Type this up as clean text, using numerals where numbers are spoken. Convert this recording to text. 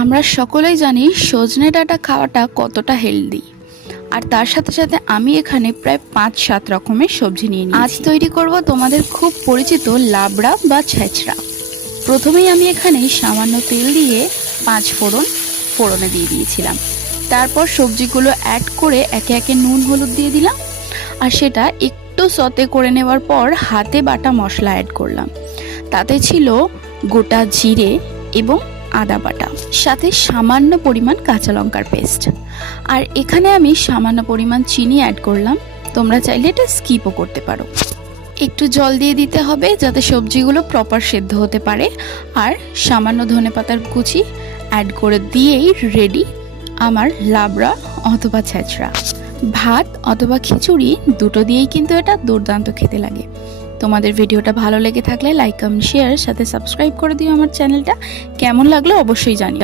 আমরা সকলেই জানি সজনে ডাঁটা খাওয়াটা কতটা হেলদি। আর তার সাথে সাথে আমি এখানে প্রায় 5-7 রকমের সবজি নিয়ে নিয়েছি। আজ তৈরি করব তোমাদের খুব পরিচিত লাবড়া বা ছেঁচড়া। প্রথমেই আমি এখানে সামান্য তেল দিয়ে 5 ফোড়নে দিয়ে দিয়েছিলাম। তারপর সবজিগুলো অ্যাড করে একে একে নুন হলুদ দিয়ে দিলাম, আর সেটা একটু সতে করে নেওয়ার পর হাতে বাটা মশলা অ্যাড করলাম। তাতে ছিল গোটা জিরে এবং আদা বাটা, সাথে সামান্য পরিমাণ কাঁচা লঙ্কার পেস্ট। আর এখানে আমি সামান্য পরিমাণ চিনি অ্যাড করলাম, তোমরা চাইলে এটা স্কিপও করতে পারো। একটু জল দিয়ে দিতে হবে যাতে সবজিগুলো প্রপার সেদ্ধ হতে পারে। আর সামান্য ধনেপাতার কুচি অ্যাড করে দিয়েই রেডি আমার লাবড়া অথবা ছেঁচড়া। ভাত অথবা খিচুড়ি দুটো দিয়েই কিন্তু এটা দুর্দান্ত খেতে লাগে। তোমাদের ভিডিওটা ভালো লেগে থাকলে লাইক কমেন্ট শেয়ার সাথে সাবস্ক্রাইব করে দিও আমার চ্যানেলটা। কেমন লাগলো অবশ্যই জানিও।